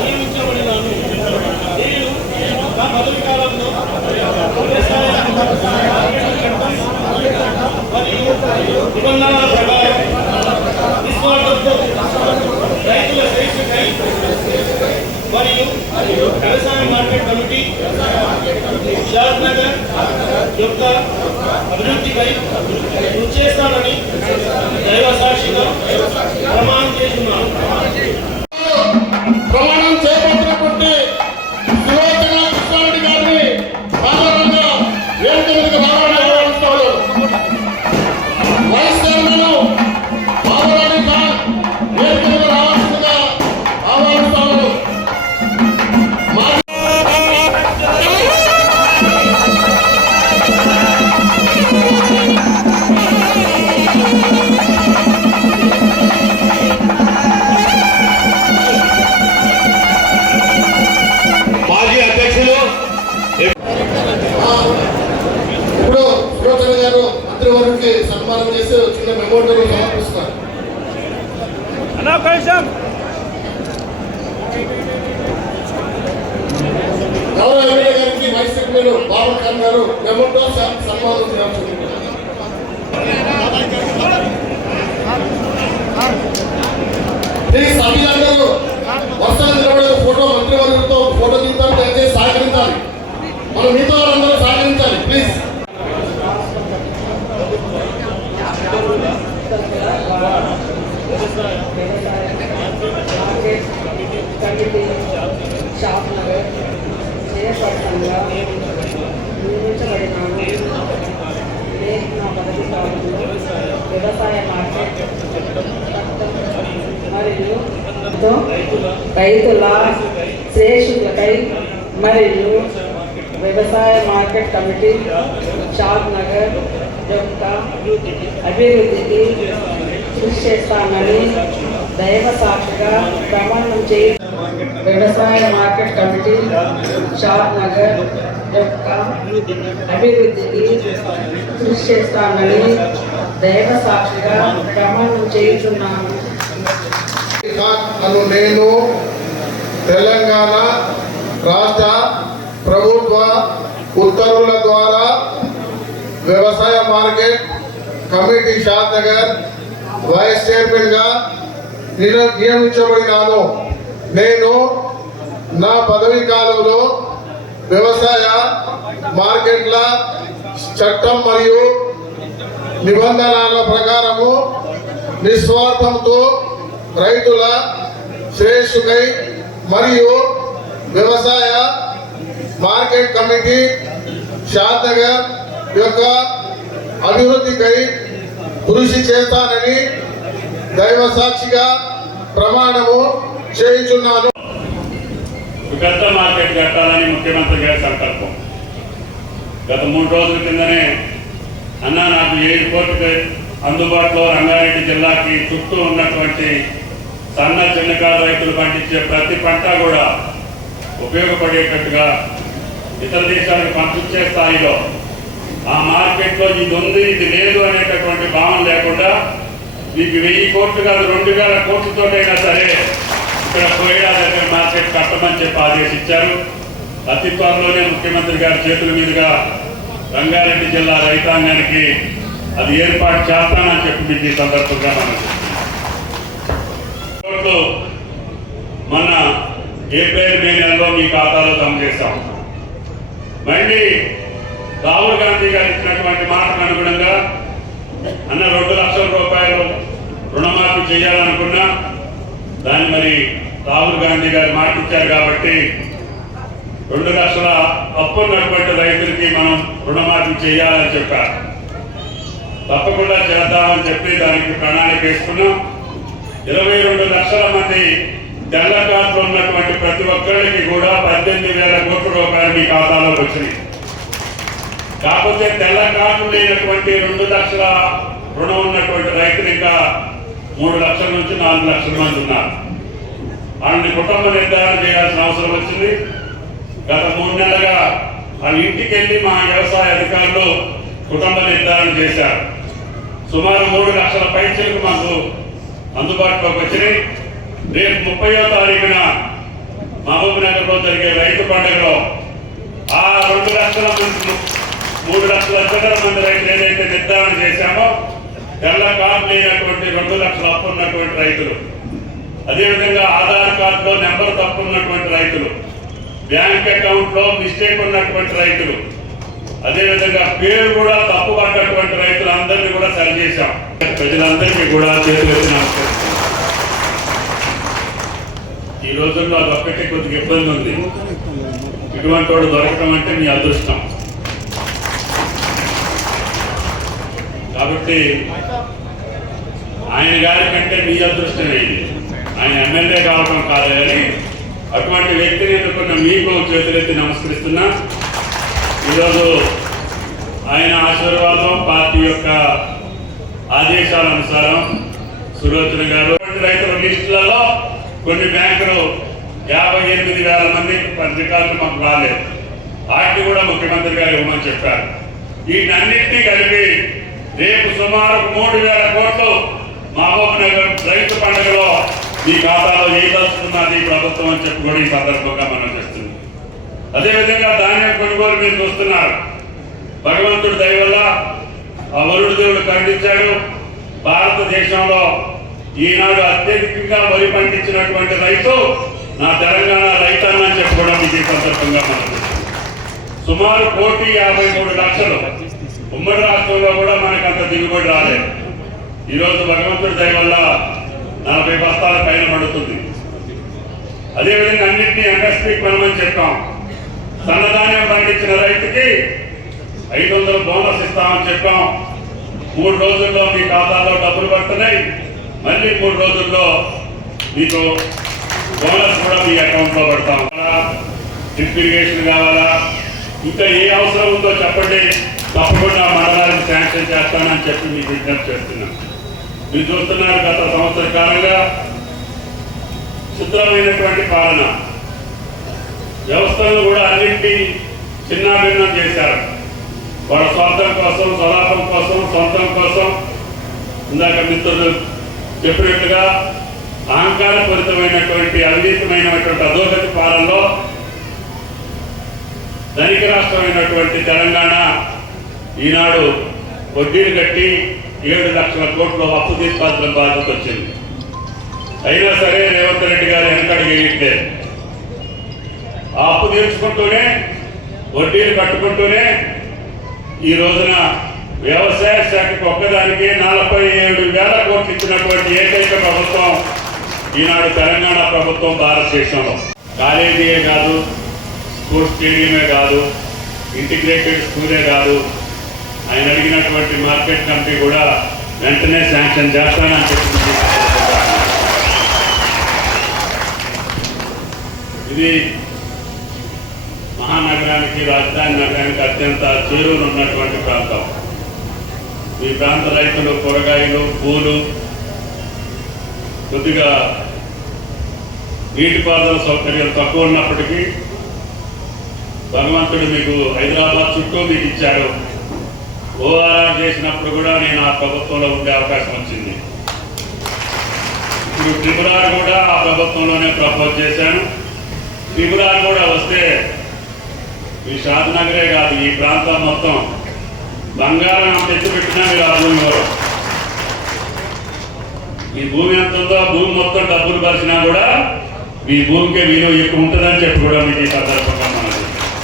నియమించబడినాను. నేను నా పదవి కాలంలో మరియు నిబంధనల ప్రకారం నిస్వార్థంతో రైతుల శ్రేష్ఠకై మరియు వ్యవసాయ మార్కెట్ కమిటీ షాద్ నగర్ యొక్క అభివృద్ధిపై కృషి చేస్తానని దైవ సాక్షిగా ప్రమాణం చేస్తున్నాను. ప్రమాణం చేపట్టినటువంటి సులోచన కృష్ణారెడ్డి గారిని సాధారణంగా వేదిక మీదకి ఆహ్వానిస్తారు. వైస్ చైర్మన్ బాబురాణి ఖాన్ వేదిక మీద రావాల్సిందిగా ఆహ్వానిస్తారు. ఇప్పుడు సులోచన గారు మంత్రివర్గకి సన్మానం చేసి చిన్న మెమోరియల్ సమర్పిస్తారు. గౌరవ ఎమ్మెల్యే గారికి వైస్ చైర్మన్ బాబు ఖాన్ గారు మెమోతో సన్మానం చేయాల్సింది. సభ్యులందరూ వర్షాలు నిలబడే ఫోటో మంత్రివర్గంతో ఫోటో దిగుతారు. దయచేసి సహకరించాలి. మనం మీతో అందరూ సహకరించాలి ప్లీజ్. షాద్ నగర్ చైర్పర్సన్గా నియమించబడినాను. నేను నా పదవి కాలంలో వ్యవసాయ మార్కెట్ మరియు రైతుల శ్రేష్ఠులకై మరియు వ్యవసాయ మార్కెట్ కమిటీ షాద్ నగర్ యొక్క అభివృద్ధికి కృషి చేస్తానని దైవ సాక్షిగా ప్రమాణం చేయి. వ్యవసాయ మార్కెట్ కమిటీ షాద్ నగర్ యొక్క అభివృద్ధికి కృషి చేస్తానని దైవ సాక్షిగా ప్రమాణం చేయుచున్నాను. నేను తెలంగాణ రాష్ట్ర ప్రభుత్వ ఉత్తర్వుల ద్వారా వ్యవసాయ మార్కెట్ కమిటీ షాద్ నగర్ వైస్ చైర్మన్ గా నియమించబడినాను. నేను నా పదవీ కాలంలో వ్యవసాయ మార్కెట్ల చట్టం మరియు నిబంధనల ప్రకారము నిస్వార్థంతో రైతుల శ్రేష్ఠుకై మరియు వ్యవసాయ మార్కెట్ కమిటీ షాద్ నగర్ యొక్క అభివృద్ధికై కృషి చేస్తానని దైవ సాక్షిగా ప్రమాణము చేయుచున్నాను. కొత్త మార్కెట్ కట్టాలని ముఖ్యమంత్రి గారి సంకల్పం. గత 3 రోజుల కిందనే అన్న నాకు ఎయిర్పోర్ట్కి అందుబాటులో రంగారెడ్డి జిల్లాకి చుట్టూ ఉన్నటువంటి సన్న చిన్నకారు రైతులు పండించే ప్రతి పంట కూడా ఉపయోగపడేటట్టుగా ఇతర దేశాలకు పంపించే స్థాయిలో ఆ మార్కెట్లో ఇది ఉంది ఇది లేదు అనేటటువంటి భావన లేకుండా మీకు 1000 కోట్లు కాదు 2000 కోట్లతోటైనా సరే ఇక్కడ కోయిడా దగ్గర మార్కెట్ కట్టమని చెప్పి ఆదేశించారు. అతి త్వరలోనే ముఖ్యమంత్రి గారి చేతుల మీదుగా రంగారెడ్డి జిల్లా రైతాంగానికి అది ఏర్పాటు చేస్తానని చెప్పి మీకు ఈ సందర్భంగా మనం మొన్న ఏప్రిల్ మే నెలలో మీ ఖాతాలో జమ చేశాం. మళ్ళీ రాహుల్ గాంధీ గారు ఇచ్చినటువంటి మాటకు అనుగుణంగా అన్న 2 లక్షల రూపాయలు రుణమాఫీ చేయాలనుకున్నా దాన్ని మరి రాహుల్ గాంధీ గారు మాట ఇచ్చారు కాబట్టి 2 లక్షల అప్పు ఉన్నటువంటి రైతులకి మనం రుణమాఫీ చేయాలని చెప్పారు. తప్పకుండా చేద్దామని చెప్పి దానికి ప్రణాళిక వేసుకున్నాం. 22 లక్షల మంది తెల్ల కార్డులు ఉన్నటువంటి ప్రతి ఒక్కరికి కూడా 18,000 కోట్ల రూపాయలు మీ ఖాతాలోకి వచ్చినాయి. కాకపోతే తెల్ల కార్డులు లేనటువంటి 2 లక్షల రుణం ఉన్నటువంటి రైతులు ఇంకా 3 లక్షల నుంచి 4 లక్షల మంది ఉన్నారు. వాళ్ళని కుటుంబ నిర్ధారణ చేయాల్సిన అవసరం వచ్చింది. గత 3 నెలలుగా వాళ్ళ ఇంటికి వెళ్ళి మా వ్యవసాయ అధికారులు కుటుంబ నిర్ధారణ చేశారు. సుమారు 3 లక్షల పైచలకు మాకు అందుబాటులోకి వచ్చినాయి. రేపు 30వ తారీఖున మహబూబ్ నగర్ లో జరిగే రైతు పండుగలో ఆ 2 లక్షల మంది 3 లక్షల చిల్లర మంది రైతులు ఏదైతే నిర్ధారణ చేశామో తెల్ల కార్డు లేనటువంటి 2 లక్షల అప్పు ఉన్నటువంటి రైతులు, అదేవిధంగా ఆధార్ కార్డులో నెంబర్ తప్పు ఉన్నటువంటి రైతులు, బ్యాంక్ అకౌంట్ లో మిస్టేక్ ఉన్నటువంటి రైతులు, అదేవిధంగా పేరు కూడా తప్పు పడ్డటువంటి రైతులందరినీ కూడా సరి చేశాం. ప్రజలందరికీ కూడా చేతులు ఎత్తి నమస్కరిస్తున్నాం. ఈ రోజుల్లో అదొక్కటే కొద్దిగా ఇబ్బంది ఉంది. ఇటువంటి వాడు దొరకడం అంటే మీ అదృష్టం. కాబట్టి ఆయన గారి కంటే మీ అదృష్టం ఇది. ఆయన ఎమ్మెల్యే కావడం కాదు కానీ అటువంటి వ్యక్తిని ఎన్నుకున్న మీకు చేతులెత్తి నమస్కరిస్తున్నా. ఈరోజు ఆయన ఆశీర్వాదం, పార్టీ యొక్క ఆదేశాల అనుసారం సులోచన గారు రైతుల లిస్టులలో కొన్ని బ్యాంకులు 58,000 మంది రికార్డులు మాకు రాలేదు. వాటిని కూడా ముఖ్యమంత్రి గారు ఇవ్వమని చెప్పారు. వీటన్నింటినీ కలిపి రేపు సుమారు 3,000 కోట్లు మహబూబ్ నగర్ రైతు పండుగలో మీ ఖాతాలో వేయదలుచుకున్నది ప్రభుత్వం అని చెప్పి కూడా ఈ సందర్భంగా మనం చేస్తుంది. అదేవిధంగా ధాన్యం కొనుగోలు మీరు చూస్తున్నారు. భగవంతుడి దయ వల్ల ఆ వరుడు దేవుడు ఖండించాడు. భారతదేశంలో ఈనాడు అత్యధికంగా వరి పండించినటువంటి రైతు నా తెలంగాణ రైతన్న అని చెప్పుకోవడం మీకు ఈ సందర్భంగా మనం సుమారు 1,53,00,000 ఉమ్మడి రాష్ట్రంలో కూడా మనకు అంత దిగుబడి రాలేదు. ఈరోజు భగవంతుడి దయ వల్ల 40 బస్తాల పైన పడుతుంది. అదేవిధంగా అన్నింటినీ ఎంఎస్పీకి మనమని చెప్పాం. సన్నధాన్యం పండించిన రైతుకి 500 బోనస్ ఇస్తామని చెప్పాం. 3 రోజుల్లో మీ ఖాతాలో డబ్బులు పడుతున్నాయి. మళ్ళీ 3 రోజుల్లో మీకు బోనస్ కూడా మీ అకౌంట్ లో పడతాం. డ్రిప్ ఇరిగేషన్ కావాలా, ఇంకా ఏ అవసరం ఉందో చెప్పండి, తప్పకుండా మండలానికి శాంక్షన్ చేస్తానని చెప్పి మీకు విజ్ఞప్తి చేస్తున్నాం. మీరు చూస్తున్నారు గత సంవత్సర కాలంగా శుద్ధమైనటువంటి పాలన వ్యవస్థలను కూడా అన్నింటి చిన్నాభిన్నం చేశారు. వాళ్ళ స్వార్థం కోసం, స్వలాభం కోసం, సొంతం కోసం, ఇందాక మిత్రులు చెప్పినట్టుగా అహంకారపూరితమైనటువంటి అవినీతమైనటువంటి అధోగతి పాలనలో ధనిక రాష్ట్రమైనటువంటి తెలంగాణ ఈనాడు వడ్డీలు కట్టి 7 లక్షల కోట్లు అప్పు తీర్చాల్సిన బాధ్యత వచ్చింది. అయినా సరే రేవంత్ రెడ్డి గారు వెనకడుగు వేయట్లేదు. ఆ అప్పు తీర్చుకుంటూనే, వడ్డీలు కట్టుకుంటూనే ఈ రోజున వ్యవసాయ శాఖకు ఒక్కదానికి 47,000 కోట్లు ఇచ్చినటువంటి ఏకైక ప్రభుత్వం ఈనాడు తెలంగాణ ప్రభుత్వం భారతదేశంలో. కాలేజీయే కాదు, స్పోర్ట్స్ స్టేడియమే కాదు, ఇంటిగ్రేటెడ్ స్కూలే కాదు, ఆయన అడిగినటువంటి మార్కెట్ కమిటీ కూడా వెంటనే శాంక్షన్ చేస్తానని చెప్తుంది. ఇది మహానగరానికి, రాజధాని నగరానికి అత్యంత చేరువలు ఉన్నటువంటి ప్రాంతం. ఈ ప్రాంత రైతులు కూరగాయలు, పూలు, కొద్దిగా నీటిపారుదల సౌకర్యాలు తక్కువ ఉన్నప్పటికీ భగవంతుడు మీకు హైదరాబాద్ చుట్టూ మీకు ఇచ్చాడు. ఓఆర్ఆర్ చేసినప్పుడు కూడా నేను ఆ ప్రభుత్వంలో ఉండే అవకాశం వచ్చింది. ఇప్పుడు త్రిపురార్ కూడా ఆ ప్రభుత్వంలోనే ప్రపోజ్ చేశాను. త్రిపురార్ కూడా వస్తే ఈ షాద్నగరే కాదు, ఈ ప్రాంతం మొత్తం బంగారం తెచ్చిపెట్టినా మీరు ఆ భూమి ఇవ్వరు. ఈ భూమి ఎంత ఉందో భూమి మొత్తం డబ్బులు పరిచినా కూడా మీ భూమికే విలువ ఎక్కువ ఉంటుందని చెప్పి కూడా మీకు ఈ సందర్భంగా మనం